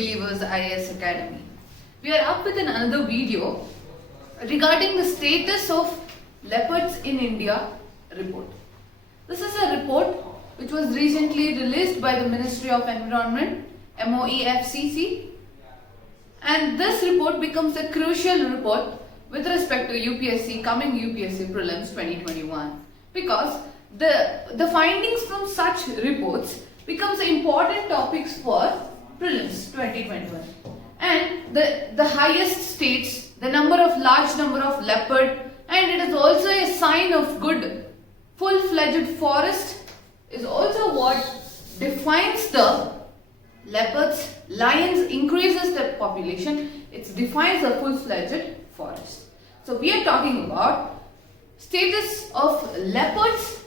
believers IAS Academy. We are up with another video regarding the status of leopards in India report. This is a report which was recently released by the Ministry of Environment, MOEFCC, and this report becomes a crucial report with respect to UPSC, coming UPSC prelims 2021, because the findings from such reports becomes important topics for prelims 2021, and the highest states the large number of leopard, and it is also a sign of good full-fledged forest is also what defines the leopards. Lions increases their population, it defines a full-fledged forest. So we are talking about status of leopards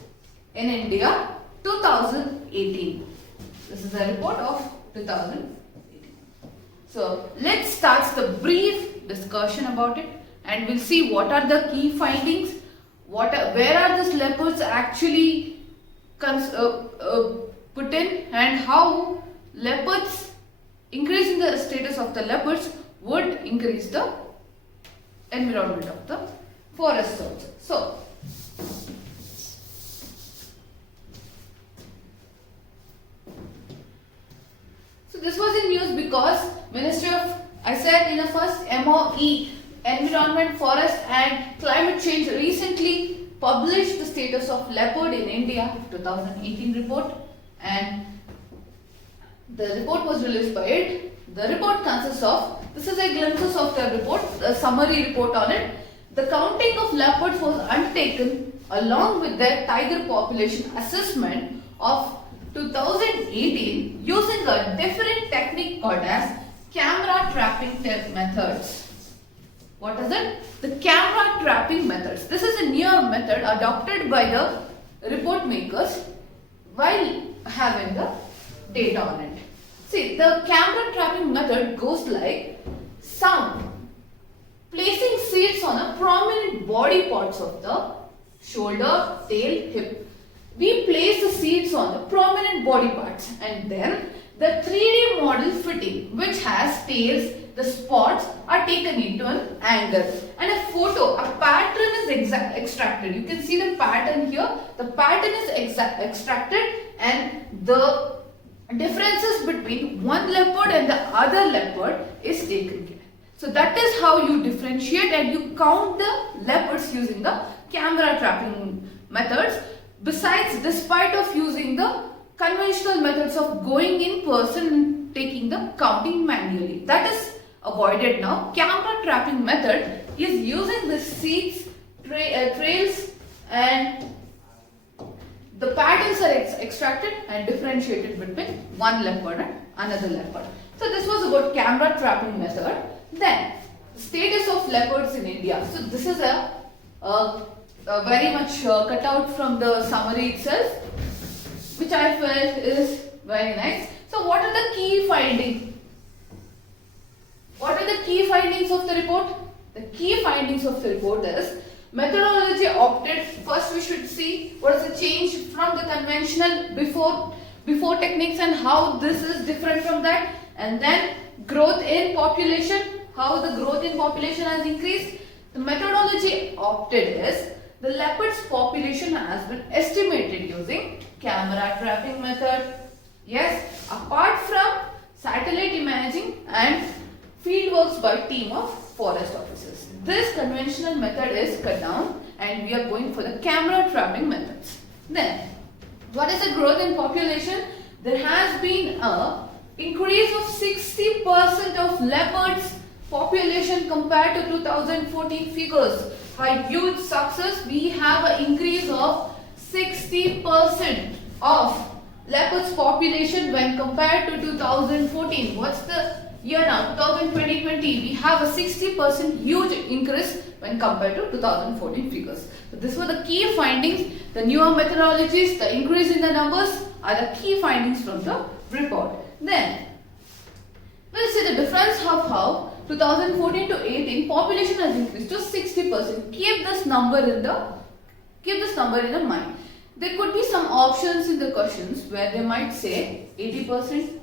in India 2018. This is a report of 2018. So let's start the brief discussion about it, and we'll see what are the key findings, where are these leopards actually put in, and how leopards, increasing the status of the leopards would increase the environment of the forest also. So this was in news because Ministry of, I said in the first, MOE, Environment, Forest and Climate Change, recently published the status of leopard in India 2018 report, and the report was released by it. The report consists of, this is a glimpse of the report, the summary report on it. The counting of leopards was undertaken along with the tiger population assessment of 2018 using a different technique called as camera trapping methods. What is it? The camera trapping methods. This is a newer method adopted by the report makers while having the data on it. See, the camera trapping method goes like sound. Placing seeds on a prominent body parts of the shoulder, tail, hip. We place the seeds on the prominent body parts, and then the 3D model fitting, which has tails, the spots are taken into an angle, and a pattern is extracted. You can see the pattern here. The pattern is extracted, and the differences between one leopard and the other leopard is taken care. So that is how you differentiate and you count the leopards using the camera trapping methods. Besides, despite of using the conventional methods of going in person and taking the counting manually, that is avoided now. Camera trapping method is using the seeds, trails, and the patterns are extracted and differentiated between one leopard and another leopard. So this was about camera trapping method. Then status of leopards in India. So this is a very much cut out from the summary itself, which I felt is very nice. So what are the key findings? What are the key findings of the report? The key findings of the report is methodology opted. First we should see what is the change from the conventional before techniques and how this is different from that, and then growth in population, how the growth in population has increased. The methodology opted is the leopards population has been estimated using camera trapping method. Yes, apart from satellite imaging and field works by team of forest officers. This conventional method is cut down and we are going for the camera trapping methods. Then, what is the growth in population? There has been a increase of 60% of leopards population compared to 2014 figures. A huge success. We have an increase of 60% of leopards population when compared to 2014. What's the year now? 2020. We have a 60% huge increase when compared to 2014 figures. So this were the key findings. The newer methodologies, the increase in the numbers are the key findings from the report. Then we'll see the difference of how 2014 to 18 population has increased to 60%. Keep this number in the mind. There could be some options in the questions where they might say 80%,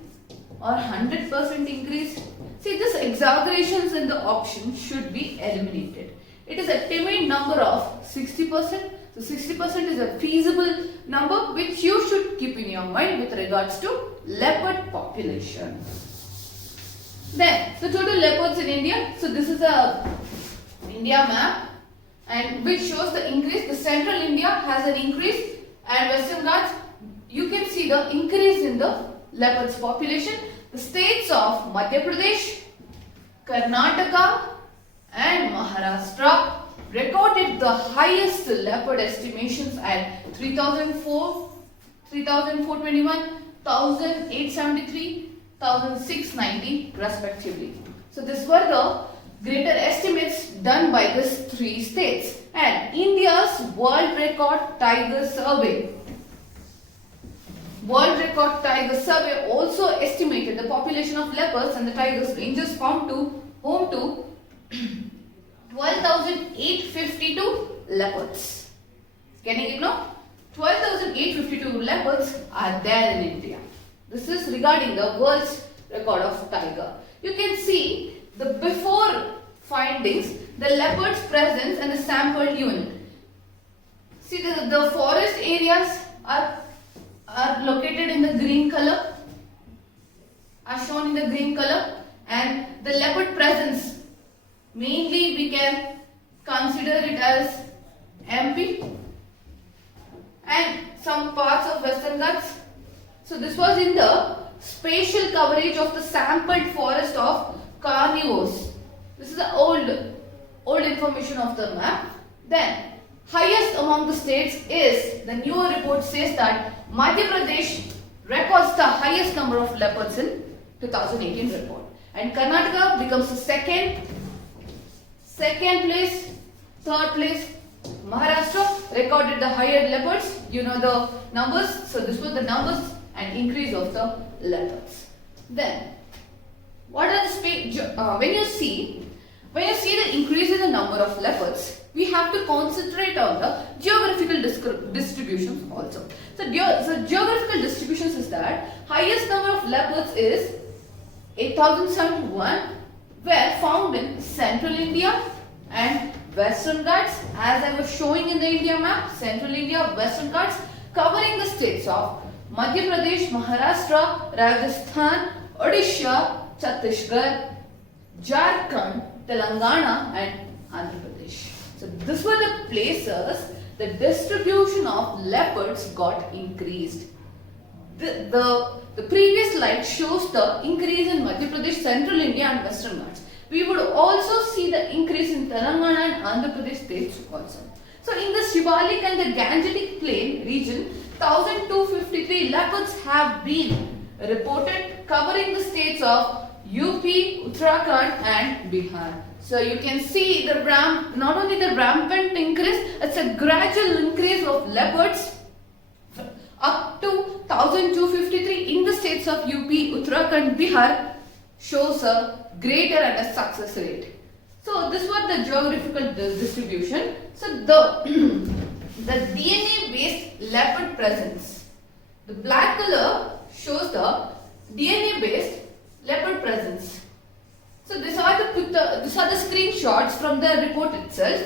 or 100% increase? See, this exaggerations in the option should be eliminated. It is a timid number of 60%. So 60% is a feasible number which you should keep in your mind with regards to leopard population. Then the total leopards in India. So this is a India map and which shows the increase. The central India has an increase and Western Ghats you can see the increase in the leopards population. The states of Madhya Pradesh, Karnataka and Maharashtra recorded the highest leopard estimations at 3,004, 3,421, 1,873, 1,690 respectively. So these were the greater estimates done by these three states. And India's World Record Tiger Survey also estimated the population of leopards and the tigers ranges found to home to 12,852 leopards. Can you get no? 12,852 leopards are there in India. This is regarding the world's record of tiger. You can see the before findings, the leopard's presence and the sampled unit. See the forest areas are located in the green color, are shown in the green color, and the leopard presence mainly we can consider it as MP and some parts of Western Ghats. So this was in the spatial coverage of the sampled forest of carnivores. This is the old information of the map. Then highest among the states is, the newer report says that Madhya Pradesh records the highest number of leopards in 2018 report. And Karnataka becomes the second place, third place. Maharashtra recorded the higher leopards. You know the numbers. So this was the numbers and increase of the leopards. Then what are the when you see the increase in the number of leopards, we have to concentrate on the geographical distributions also. So geographical distributions is that highest number of leopards is 8,071 were found in central India and Western Ghats, as I was showing in the India map. Central India, Western Ghats covering the states of Madhya Pradesh, Maharashtra, Rajasthan, Odisha, Chhattisgarh, Jharkhand, Telangana and Andhra Pradesh. So these were the places the distribution of leopards got increased. The previous slide shows the increase in Madhya Pradesh, Central India and Western Ghats. We would also see the increase in Telangana and Andhra Pradesh states also. So in the Shivalik and the Gangetic Plain region, 1,253 leopards have been reported covering the states of UP, Uttarakhand and Bihar. So you can see the not only the rampant increase, it's a gradual increase of leopards up to 1,253 in the states of UP, Uttarakhand, Bihar shows a greater and a success rate. So this was the geographical distribution. So the DNA based leopard presence. The black color shows the DNA based leopard presence. So these are the screenshots from the report itself.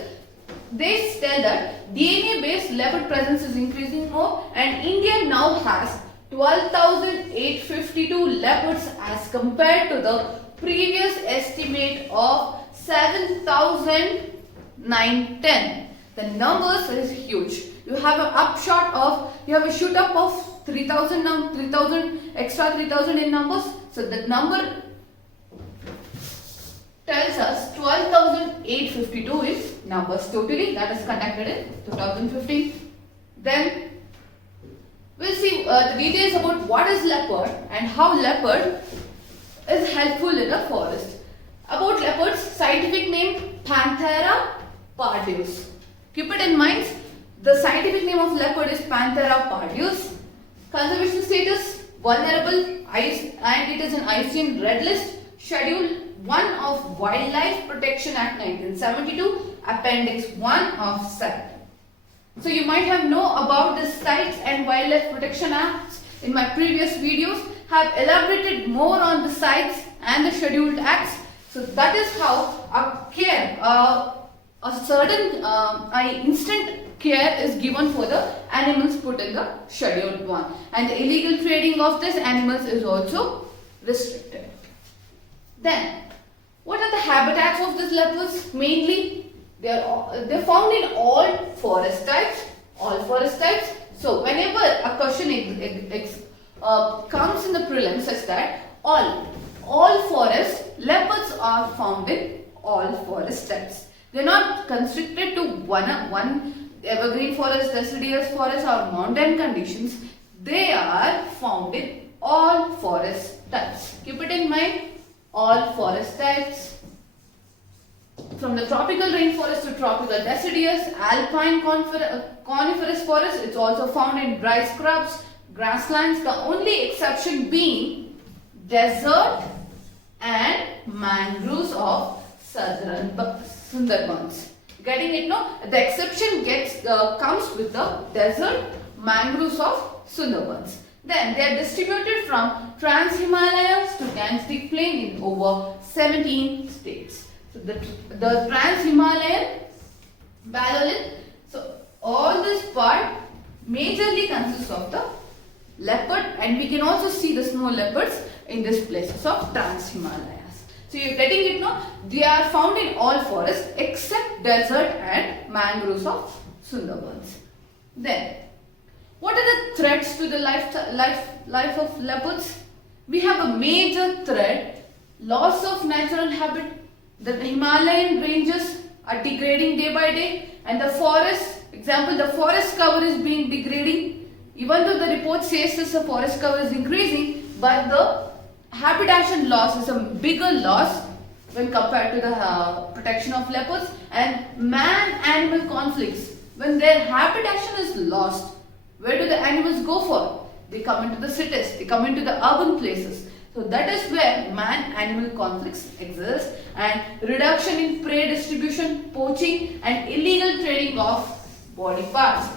They tell that DNA based leopard presence is increasing more and India now has 12,852 leopards as compared to the previous estimate of 7,910. The numbers is huge. You have a shoot up of 3,000 extra 3,000 in numbers. So the number tells us 12,852 is numbers totally that is conducted in 2015. Then we'll see the details about what is leopard and how leopard is helpful in a forest. About leopards, scientific name Panthera pardeus. Keep it in mind, the scientific name of leopard is Panthera pardeus. Conservation status vulnerable and it is an IUCN Red List, Schedule 1 of Wildlife Protection Act 1972, Appendix 1 of CITE. So you might have known about the CITE and Wildlife Protection Acts in my previous videos. have elaborated more on the sites and the scheduled acts. So that is how a care, a certain instant care is given for the animals put in the scheduled one, and the illegal trading of these animals is also restricted. Then, what are the habitats of these leopards? Mainly, they're found in all forest types. So, whenever a question comes in the prelims such that all forest leopards are found in all forest types. They're not constricted to one evergreen forest, deciduous forest or mountain conditions. They are found in all forest types. Keep it in mind, all forest types. From the tropical rainforest to tropical deciduous, alpine coniferous forest, it's also found in dry scrubs, grasslands, the only exception being desert and mangroves of southern Sundarbans. Getting it, no? The exception comes with the desert mangroves of Sundarbans. Then they are distributed from Trans-Himalayas to Gangetic Plain in over 17 states. So the Trans-Himalayan Bangalore, so all this part majorly consists of the leopard, and we can also see the snow leopards in these places of Trans-Himalayas. So you're getting it now? They are found in all forests except desert and mangroves of Sundarbans. Then, what are the threats to the life of leopards? We have a major threat, loss of natural habitat. The Himalayan ranges are degrading day by day, and the forest, example, the forest cover is being degrading. Even though the report says that the forest cover is increasing, but the habitation loss is a bigger loss when compared to the protection of leopards. And man-animal conflicts, when their habitation is lost, where do the animals go for? They come into the cities, they come into the urban places. So that is where man-animal conflicts exist, and reduction in prey distribution, poaching and illegal trading of body parts.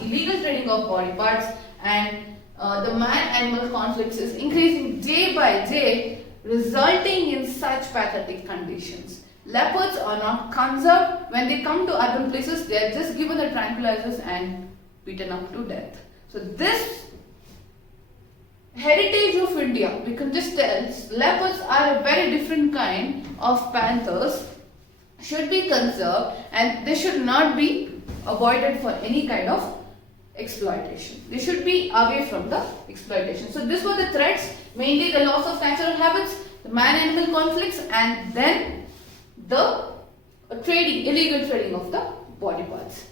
And the man-animal conflicts is increasing day by day, resulting in such pathetic conditions. Leopards are not conserved. When they come to urban places, they are just given the tranquilizers and beaten up to death. So this heritage of India, we can just tell, leopards are a very different kind of panthers, should be conserved, and they should not be avoided for any kind of exploitation. They should be away from the exploitation. So these were the threats, mainly the loss of natural habits, the man-animal conflicts, and then the illegal trading of the body parts.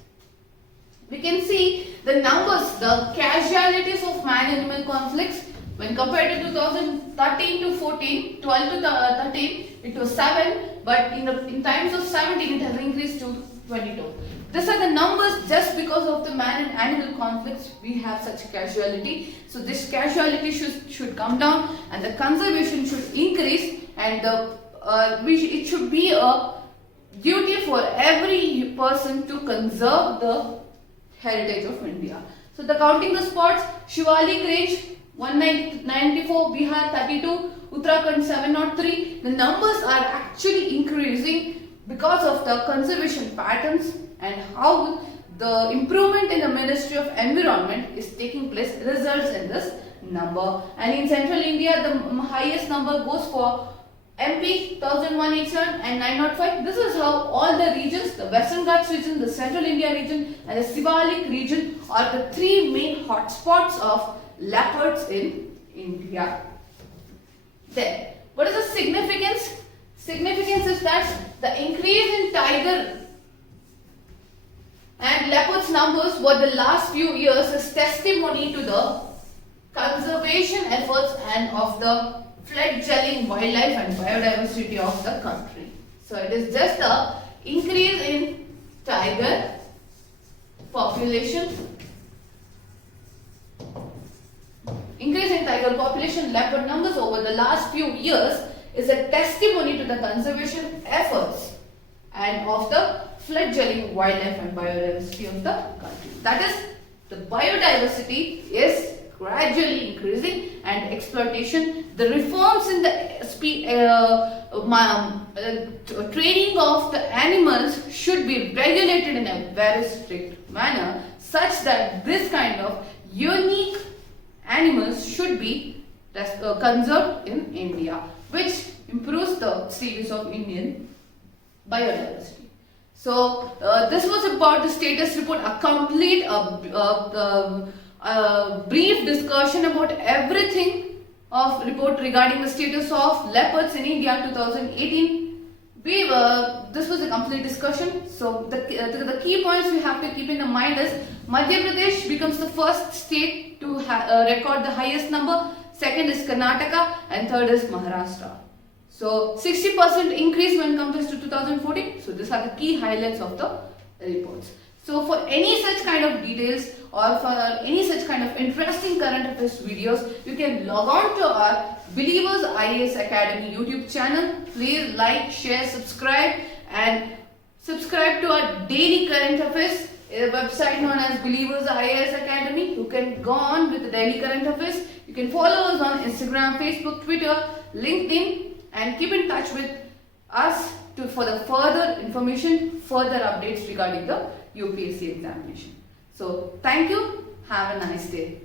We can see the numbers, the casualties of man-animal conflicts. When compared to 2013 to 14, 12 to 13, it was 7, but in times of 17, it has increased to 22. These are the numbers. Just because of the man and animal conflicts, we have such casualty. So this casualty should come down, and the conservation should increase, and it should be a duty for every person to conserve the heritage of India. So the counting the spots: Shivalik Range 194, Bihar 32, Uttarakhand 703. The numbers are actually increasing because of the conservation patterns and how the improvement in the Ministry of Environment is taking place results in this number. And in central India, the highest number goes for MP 1187 and 905. This is how all the regions, the Western Ghats region, the Central India region and the Shivalik region are the three main hotspots of leopards in India. Then, what is the significance? Significance is that the increase in tiger and leopards numbers for the last few years is testimony to the conservation efforts and of the fledgling wildlife and biodiversity of the country. So it is just the increase in tiger population, leopard numbers over the last few years is a testimony to the conservation efforts and of the fledgling wildlife and biodiversity of the country. That is, the biodiversity is gradually increasing, and exploitation. The reforms in the training of the animals should be regulated in a very strict manner, such that this kind of unique animals should be conserved in India, which improves the status of Indian biodiversity. So this was about the status report, a complete brief discussion about everything of report regarding the status of leopards in India 2018. This was a complete discussion. So the key points we have to keep in mind is Madhya Pradesh becomes the first state to record the highest number, second is Karnataka, and third is Maharashtra. So 60% increase when compared to 2014. So these are the key highlights of the reports. So for any such kind of details or for any such kind of interesting current affairs videos, you can log on to our Believers IAS Academy YouTube channel. Please like, share, subscribe, and subscribe to our daily current affairs website known as Believers IAS Academy. You can go on with the daily current affairs. You can follow us on Instagram, Facebook, Twitter, LinkedIn, and keep in touch with us for the further information, further updates regarding the UPSC examination. So thank you. Have a nice day.